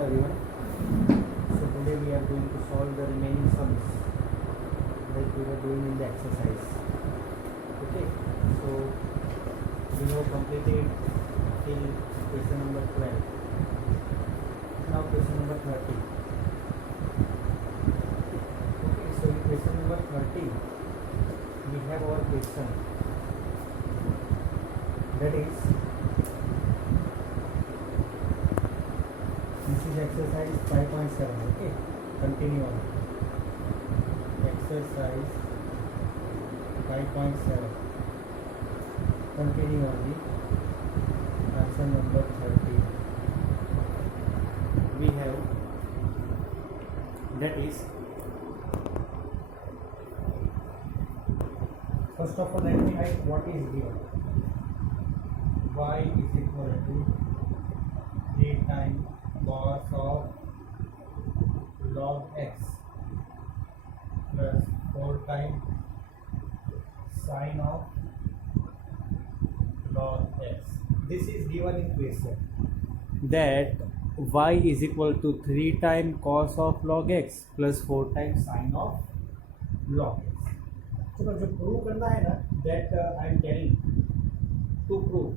everyone. So today we are going to solve the remaining sums like we were doing in the exercise. Okay, so we have completed till question number 12. Now question number 13. Okay, so in question number 13 we have our question, that is, this is exercise 5.7. Okay, continue on. Exercise 5.7. Continue on the answer number 13. We have, that is, first of all let me write what is given. Y is equal to 3 times cos of log x plus 4 times sin of log x. This is given in question, that y is equal to 3 times cos of log x plus 4 times sin of log x. तो जो prove करना है ना, that I am telling to prove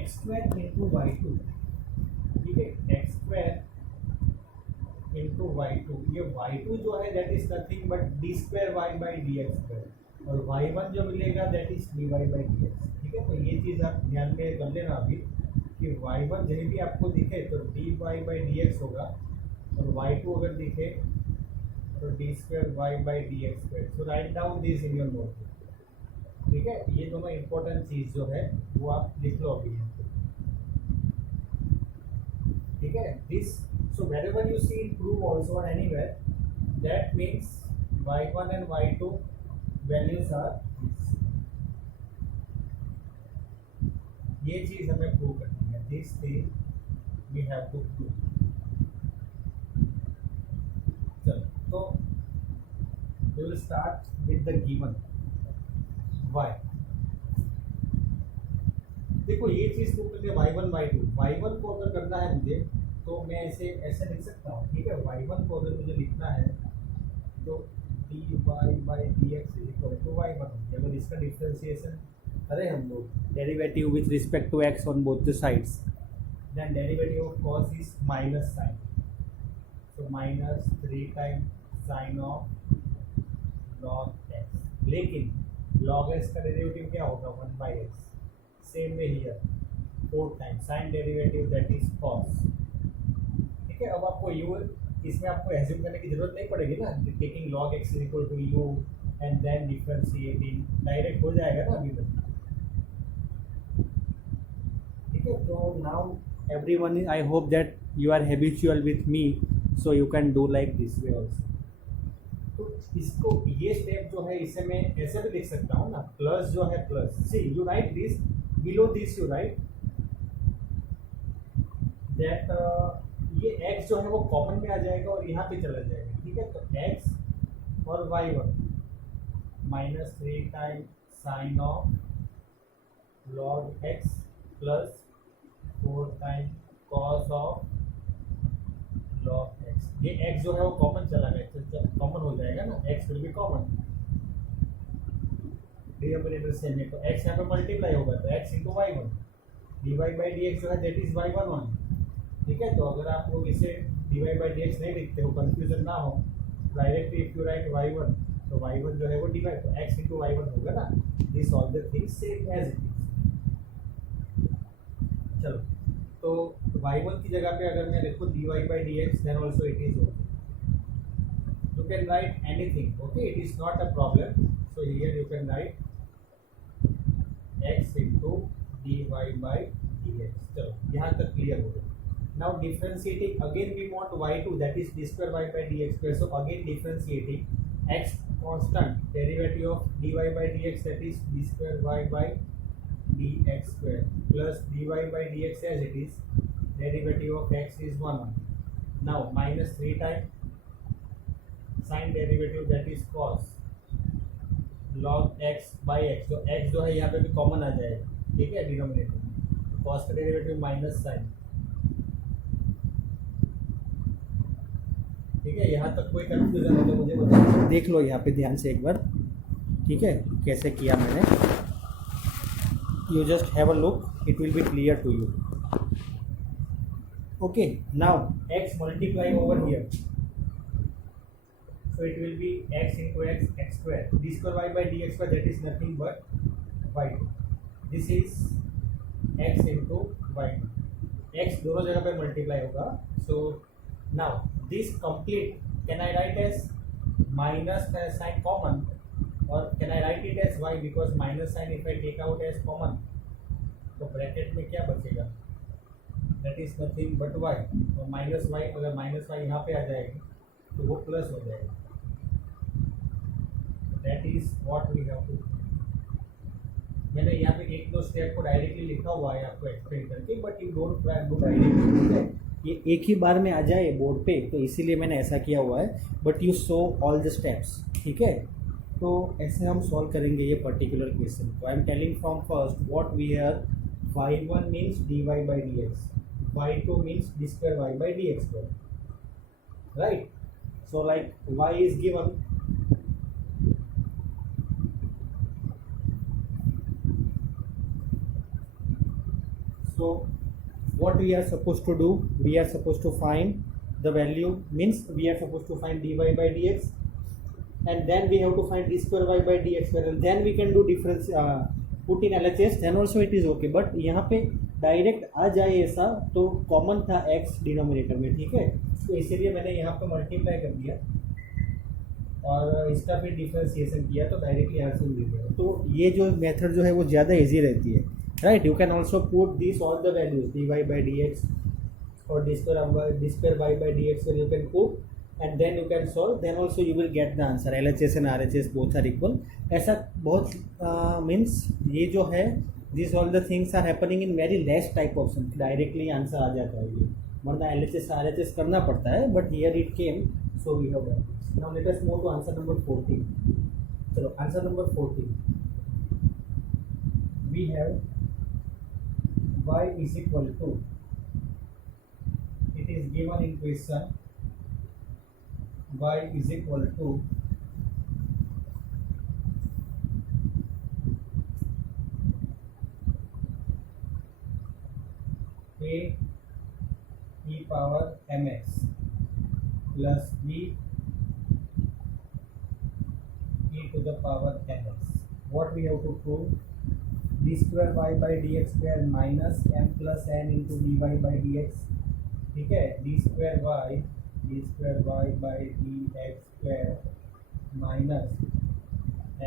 x square into y2. ठीक है, x square into y two. ये y two जो है that is nothing but d square y by d x square, और वाई वन जो मिलेगा that is d y by d x. ठीक है, तो ये चीज़ आप ध्यान में कर लेना अभी कि वाई वन जहाँ भी आपको दिखे तो d y by d x होगा, और वाई टू अगर दिखे तो d square y by d x square. So write down this in your note. ठीक है, ये दोनों इंपॉर्टेंट चीज़ जो है वो आप लिख लो अभी. ठीक है, this, so wherever you see it prove also or anywhere, that means y1 and y2 values are this. ये चीज हमें प्रूव करनी है. This thing we have to prove. चलो, तो we will start with the given y. देखो ये चीज प्रूव करनी है y1 y2. y1 को अगर करना है मुझे तो मैं ऐसे लिख सकता हूँ. ठीक है, y1 को अगर मुझे लिखना है तो dy by dx is equal to y1. अगर इसका डिफरेंशिएशन करें हम लोग, derivative with respect to x on both the sides, then derivative of cos is minus sine, so minus 3 times sine of log x. लेकिन log x का derivative क्या होगा? 1 by x. Same way here 4 times sine derivative that is cos. ठीक है, अब आपको u इसमें आपको एज्यूम करने की जरूरत नहीं पड़ेगी ना. Taking log x is equal to u and then differentiating, direct हो जाएगा ना अभी तक. ठीक है, तो now everyone, I hope that you are habitual with me, so you can do like this way also. तो इसको, ये स्टेप जो है इसे मैं ऐसे भी लिख सकता हूँ ना, प्लस जो है plus, see you write this, below this you write that ये x जो है वो कॉमन में आ जाएगा और यहाँ पे चला जाएगा. ठीक है, तो x और y1 minus 3 time sine of log x plus 4 time cos of log x. ये x जो है वो कॉमन चला गया, कॉमन हो जाएगा ना, x will be common, denominator same है, तो x यहाँ पे मल्टीप्लाई होगा तो x into y1, dy by d x जो है दैट इज y1 1. ठीक है, तो अगर आप लोग इसे dy बाई डी एक्स नहीं लिखते हो, कंफ्यूजन ना हो, directly if you right y1 तो y1 जो है वो dy, तो x इंटू y1 होगा ना. This all the things same as it is. चलो, तो y1 की जगह पे अगर मैं लिखूँ dy by d x, then also it is okay. You can write anything. Okay, it is not a problem. So here you can write x into dy by d x. चलो, यहाँ तक clear हो गया. Now differentiating again we want y2, that is d square y by dx square. So again differentiating x constant, derivative of dy by dx, that is d square y by dx square plus dy by dx as it is, derivative of x is 1. Now minus 3 times sin derivative that is cos log x by x. तो x जो है यहाँ पे भी common आ जाएगा. ठीक है, denominator, cos का डेरिवेटिव माइनस साइन ठीक है, यहाँ तक कोई कंफ्यूजन हो तो मुझे बताइए, देख लो यहाँ पे ध्यान से एक बार, ठीक है, कैसे किया मैंने, you just have a look, it will be clear to you. Okay, now x multiply over here, so it will be x into x square, d square y by dx square, that is nothing but y. This is x into y. x दोनों जगह पे multiply होगा. So now this complete, can I write as minus sign common, or can I write it as y, because minus sign if I take out as common, तो bracket में क्या बचेगा, that is nothing but y. तो minus y, अगर minus y यहाँ पे आ जाएगी तो वो प्लस हो जाएगा. That is what we have to. मैंने यहाँ पे एक दो स्टेप को डायरेक्टली लिखा हुआ है आपको एक्सप्लेन करके, but you don't try do directly, ये एक ही बार में आ जाए बोर्ड पे, तो इसीलिए मैंने ऐसा किया हुआ है, but you show all the steps. ठीक है, तो ऐसे हम सॉल्व करेंगे ये पर्टिकुलर क्वेश्चन को. I am telling from first what we have. y1 means dy by dx, y2 means d square y by dx square, right? So like y is given, so what we are supposed to do, we are supposed to find the value, means we are supposed to find dy by dx, and then we have to find d square y by dx square, and then we can do difference, put in LHS, then also it is okay. but यहाँ पे direct आ जाए ऐसा, तो common था x denominator में, ठीक है, तो इसीलिए मैंने यहाँ पे मल्टीप्लाई कर दिया और इसका फिर डिफरेंशिएशन किया, तो डायरेक्टली आंसर मिल गया. तो ये जो मेथड जो है वो ज़्यादा इजी रहती है, right? You can also put this all the values, dy by dx or d square y by dx, you can put and then you can solve, then also you will get the answer. LHS and RHS both are equal. ऐसा बहुत means ये जो है, these all the things are happening in very less type option, directly answer आ जाता है ये, वरना LHS RHS करना पड़ता है, but here it came, so we have done this. Now let us move to answer number 14. चलो answer number 14, we have y is equal to, it is given in question, y is equal to a e power mx plus b e to the power mx. What we have to prove? d square y by dx square minus m plus n into dy by dx. ठीक है, d square y by dx square minus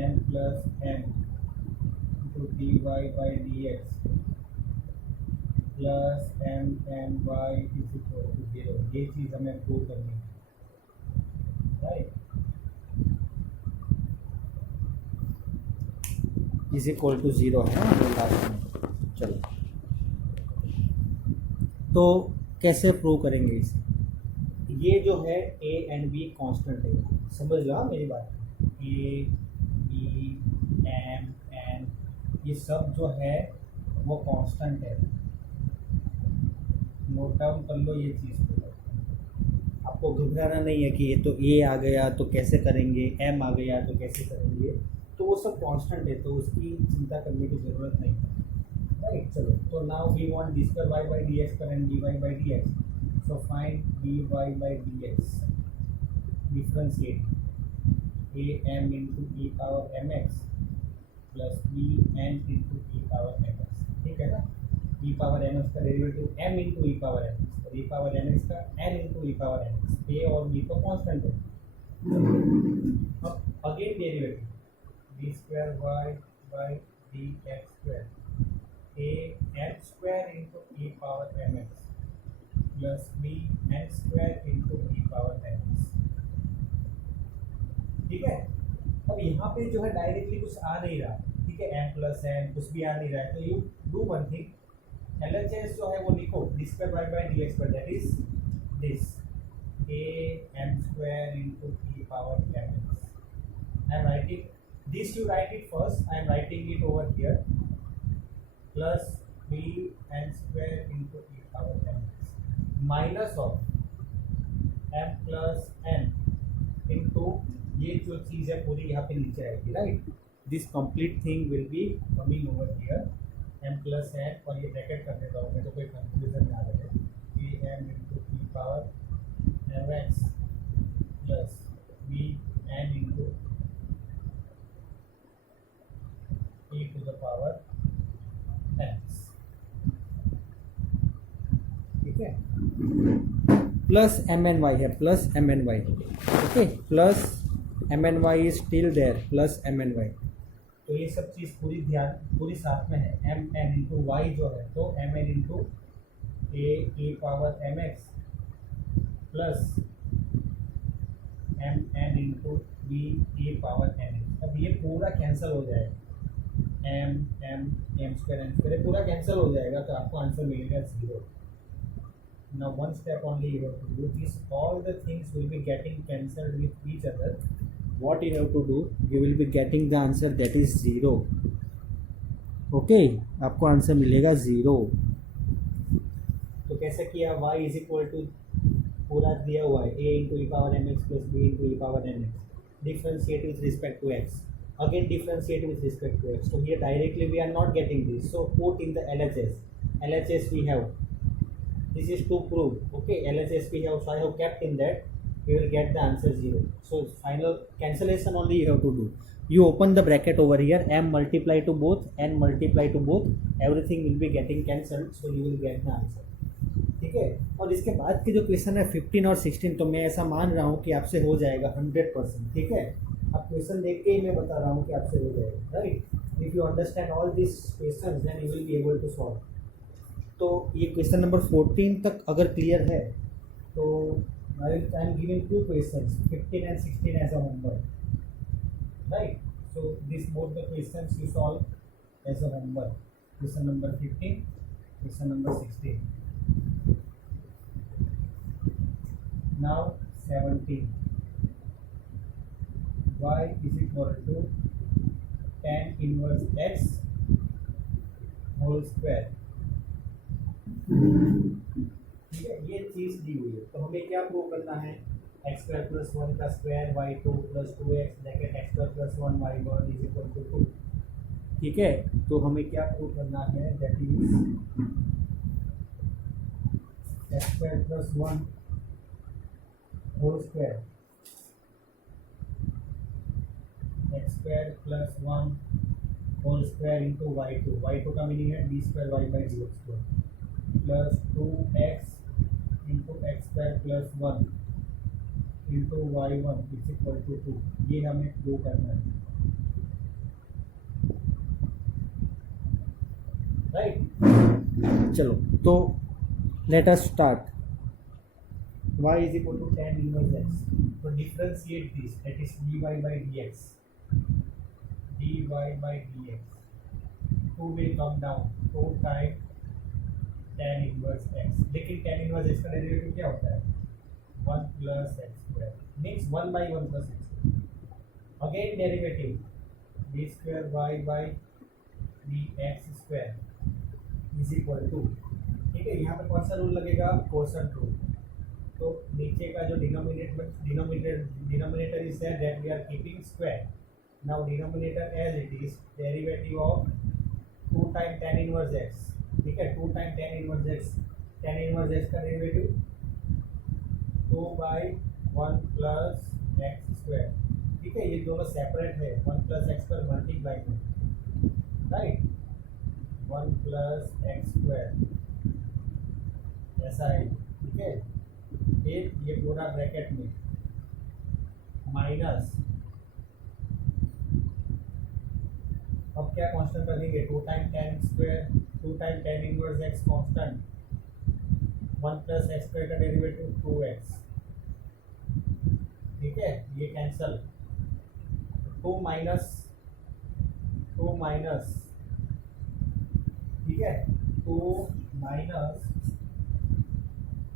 m plus n into dy by dx plus m n y is equal to 0. ये चीज़ हमें prove करनी है, right? Is equal to 0 है last में. चलो, तो कैसे प्रूव करेंगे इसे? ये जो है a एंड b कांस्टेंट है, समझ लो मेरी बात. a b m n ये सब जो है वो कांस्टेंट है, नोट डाउन कर लो ये चीज़ को. आपको घबराना नहीं है कि ये तो a आ गया तो कैसे करेंगे, m आ गया तो कैसे करेंगे, तो वो सब कांस्टेंट है, तो उसकी चिंता करने की ज़रूरत नहीं है, राइट? चलो, तो now we want d square y by dx square and dy by dx. So find dy by dx, differentiate a m into e power mx plus b n into e power mx. ठीक है ना? e power mx का derivative m into e power mx, और e power mx का n into e power mx. a और b तो constant है. अब again derivative d square y by dx square a m square into e power mx plus b n square into e power mx. ठीक है, अब यहाँ पे जो है डायरेक्टली कुछ आ नहीं रहा, ठीक है, m प्लस n कुछ भी आ नहीं रहा है, तो you do one thing, LHS जो है वो लिखो, d square y by dx square, that is this a m square into e power mx. I am writing this, you write it first, I am writing it over here, plus b n square into e power mx minus of m plus n into ये जो चीज़ है पूरी यहाँ पे नीचे आएगी, right. This complete thing will be coming over here, m plus n, और ये ब्रैकेट कर देता हूँ मैं तो कोई कंफ्यूजन ना रहे, कि m into p power M x plus b n into e to the power x, ठीक है। प्लस एम एन वाई है, plus M n y, okay, plus M n y is still there, plus M n y. तो ये सब चीज़ पूरी साथ में है। एम एन इंटू वाई जो है, तो M N into A power M x plus M N into B A power M X. अब ये पूरा कैंसिल हो जाएगा, एम स्क्वायर पूरा कैंसिल हो जाएगा, तो आपको आंसर मिलेगा 0। Now one step only you have to do this, all the things will be getting cancelled with each other. What you have to do, you will be getting the answer that is 0. Okay, आपको answer मिलेगा 0। तो कैसे किया, y is equal to पूरा दिया हुआ है, a into e power M x plus b into e power M x, differentiate with respect to x, again differentiate with respect to x. So here directly we are not getting this, so put in the LHS we have, this is to prove, okay, LHS we have, so I have kept in that, we will get the answer 0. So final cancellation only you have to do, you open the bracket over here, m multiply to both, n multiply to both, everything will be getting cancelled, so you will get the answer, ठीक है। और इसके बाद के जो question है 15 और 16, तो मैं ऐसा मान रहा हूँ कि आपसे हो जाएगा 100%, ठीक है। अब क्वेश्चन देख के ही मैं बता रहा हूँ कि आपसे हो जाएगा, right. If you understand all this question then you will be able to solve. तो ये क्वेश्चन नंबर 14 तक अगर क्लियर है तो I am giving 2 questions 15 and 16 as a homework, right. So this both the questions you solve as a homework, question number 15, question number 16। नाउ 17, y is equal to tan inverse x whole square, ठीक है। ये चीज दी हुई है, तो हमें क्या प्रूव करना है, एक्स स्क्वायर प्लस 1 का square y 2 plus 2x bracket x square plus 1 y 1 is equal to 2, ठीक है। तो हमें क्या प्रूव करना है, that is x square plus 1 whole square, x square plus 1 whole square into y2 का मीनिंग है d square y by d x square plus 2x into x square plus 1 into y1 is equal to 2। ये हमें prove करना है, right. चलो तो let us start. y is equal to tan inverse x, तो differentiate this, that is dy by dx, dy by dx, 2 will come down, 2 time tan inverse x, लेकिन tan inverse x का derivative क्या होता है, 1 plus x square, means 1 by 1 plus x, again derivative d square y by d x square is equal to, ठीक है। यहाँ पे कौन सा रूल लगेगा, कोसेंट रूल। तो नीचे का जो denominator is there, that we are keeping square. Now denominator as it is, derivative of 2 time tan inverse x, ठीक है, 2 टाइम tan इनवर्स x का derivative 2 by 1 plus x square, ठीक है। ये दोनों सेपरेट है, 1 प्लस एक्स स्क्वायर मल्टीप्लाई में, right, 1 plus x square, ऐसा है, ठीक है। ये पूरा ब्रैकेट में माइनस, अब क्या कांस्टेंट रखेंगे, 2 time tan square, 2 time tan inverse x constant, 1 plus x square का डेरिवेटिव 2x, ठीक है। ये कैंसल, 2 माइनस, ठीक है, 2 minus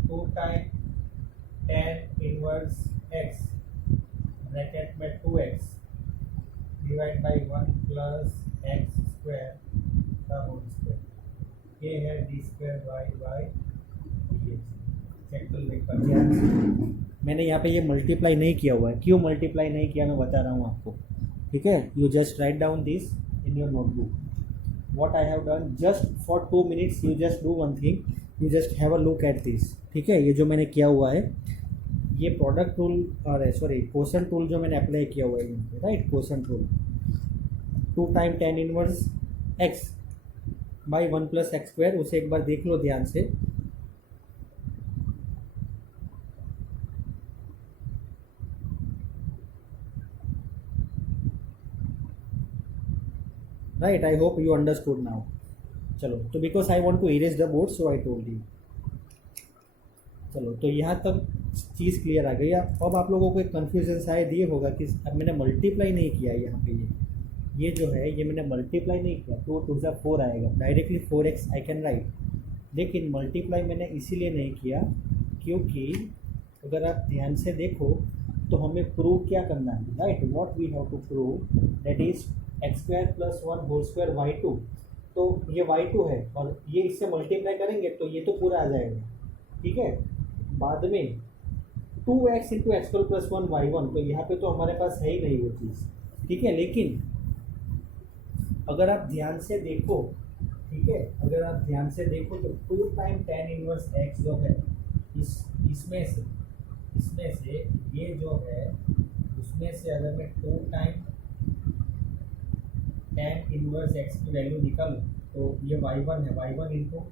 2 time tan inverse x bracket में 2x divide by 1 plus x square का होल स्क्वायर, ये है d square y by d x. Check कर ले कर दिया, मैंने यहाँ पे ये मल्टीप्लाई नहीं किया हुआ है। क्यों मल्टीप्लाई नहीं किया मैं बता रहा हूँ आपको, ठीक है। You just right down this in your notebook what I have done just for 2 minutes. You just do one thing, you just have a look at this, ठीक है। ये जो मैंने किया हुआ है ये प्रोडक्ट रूल और सॉरी क्वोशंट रूल जो मैंने अप्लाई किया हुआ है, राइट। Quotient rule 2 time tan inverse x by 1 plus x square, उसे एक बार देख लो ध्यान से। Right, I hope you understood now. चलो, तो because I want to erase the board so I told you. चलो, तो यहाँ तक चीज़ क्लियर आ गई। अब आप लोगों को एक कन्फ्यूजन शायद ये होगा कि अब मैंने मल्टीप्लाई नहीं किया यहाँ पे, ये जो है ये मैंने मल्टीप्लाई नहीं किया तो 2 × 4 आएगा, directly 4x I can write. लेकिन मल्टीप्लाई मैंने इसीलिए नहीं किया क्योंकि अगर आप ध्यान से देखो तो हमें प्रूव क्या करना है, right. What we have to prove that is x² + 1² y2। तो ये y2 है और ये इससे मल्टीप्लाई करेंगे तो ये तो पूरा आ जाएगा, ठीक है। बाद में 2x × x² + 1 y1, तो यहाँ पे तो हमारे पास है ही नहीं वो चीज़, ठीक है। लेकिन अगर आप ध्यान से देखो, ठीक है, अगर आप ध्यान से देखो तो 2 टाइम tan इनवर्स x जो है इसमें से ये जो है उसमें से अगर मैं 2 टाइम tan इनवर्स x की वैल्यू निकालूँ तो ये y1 है, y1 ×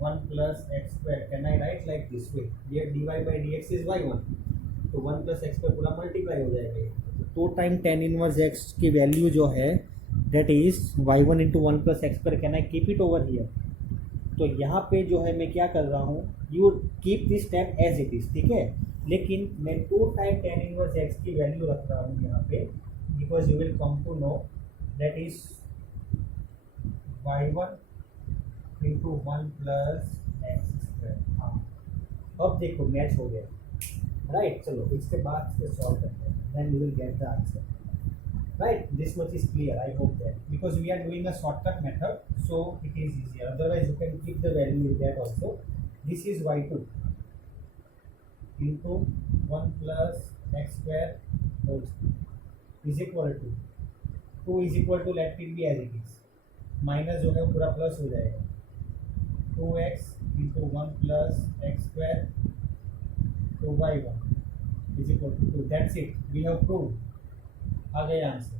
1 + x²। Can I right like this वे, ये dy/dx इज y1, तो 1 + x² पूरा मल्टीप्लाई हो जाएगा। तो 2 टाइम tan इनवर्स x की वैल्यू जो है that is y1 × 1 + x²। Can I keep it over here. तो यहाँ पे जो है मैं क्या कर रहा हूँ, you keep this step as it is, ठीक है। लेकिन मैं 2 टाइम tan इनवर्स x की वैल्यू रख रहा हूँ यहाँ पे, because you will come to know that is y1 × 1 + x²। हाँ, अब देखो मैच हो गया, राइट। चलो, इसके बाद से सॉल्व करते हैं, then you will get the answer, right. This much is clear, I hope that, because we are doing a shortcut method so it is easier, otherwise you can keep the value in that also. This is y2 into 1 + x² whole square is equal to 2 is equal to, let it be as it is, minus जो है पूरा plus हो जाएगा, 2x × 1 + x² तो y1 is equal to 2। that's it, we have proved, आ गया answer.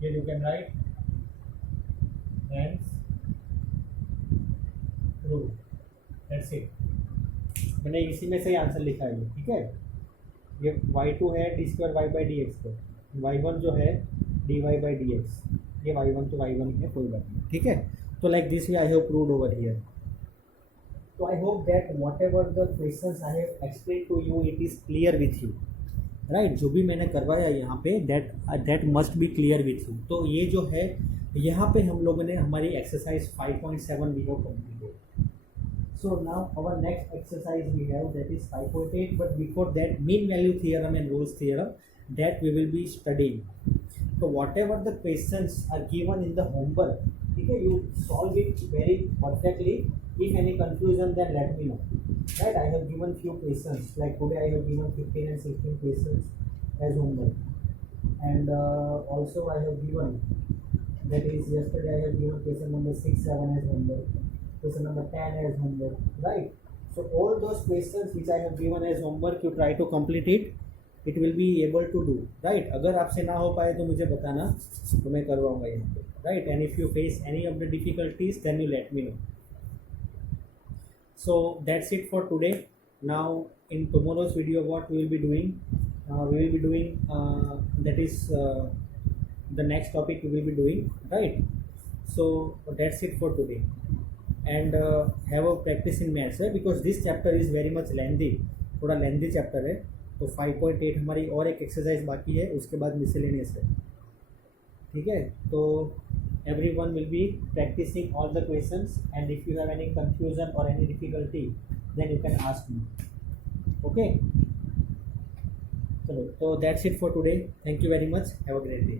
here you can write hence proved, that's it। मैंने इसी में से ही आंसर लिखा है, ठीक है। ये y2 है d² y/dx पर, y1 जो है dy/dx, ये y1 तो y1 है, कोई बात नहीं, ठीक है। तो like this way I have proved over here. तो I hope that whatever the questions I have explain to you it is clear with you, right. जो भी मैंने करवाया यहाँ पे that must be clear with you. तो ये जो है यहाँ पे हम लोगों ने हमारी exercise 5.7 we have completed. So now our next exercise we have that is 5.8, but before that mean value theorem and Rolle's theorem that we will be studying. तो whatever the questions are given in the homework, ठीक है, you solve it very perfectly. If any confusion then let me know, right. I have given few questions, like today I have given 15 and 16 questions as homework, and also I have given, that is yesterday I have given question number 6, 7 as homework, question number 10 as homework, right. So all those questions which I have given as homework, you try to complete it, it will be able to do, right. अगर आपसे ना हो पाए तो मुझे बताना, तो मैं करवाऊंगा यहाँ पे, right. And if you face any of the difficulties then you let me know. So that's it for today. Now in tomorrow's video what we will be doing, that is the next topic we will be doing, right. So that's it for today, and have a practice in maths, because this chapter is very much lengthy, थोड़ा lengthy chapter है। तो 5.8 हमारी और एक exercise बाकी है, उसके बाद मिसलेनियस है, ठीक है। तो everyone will be practicing all the questions, and if you have any confusion or any difficulty then you can ask me, okay। चलो, तो that's it for today, thank you very much, have a great day।